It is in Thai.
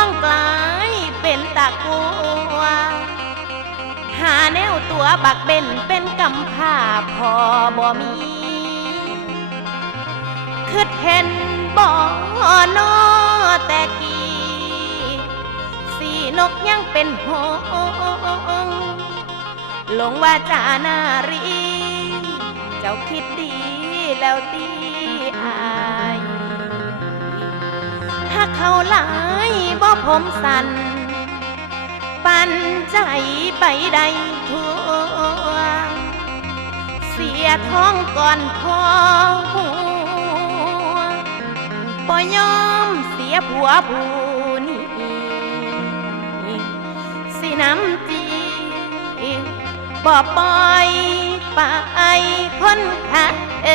้องกลายเป็นตะกัว หาแนวตัวบักเบนเป็นกำผ้าพอบ่มีคืดเห็นบ่นอแต่กี้สีนกยังเป็นหงหลงว่าจานารี เจ้าคิดดีแล้วตีอายถ้าเขาหลัง มสัน ปันใจไปใดทั่ว เสียท้องก่อนพ่อหัวปอยอมเสียผัวผู้นี้สิน้ำจีบ่ปล่อยไปคนคักเอ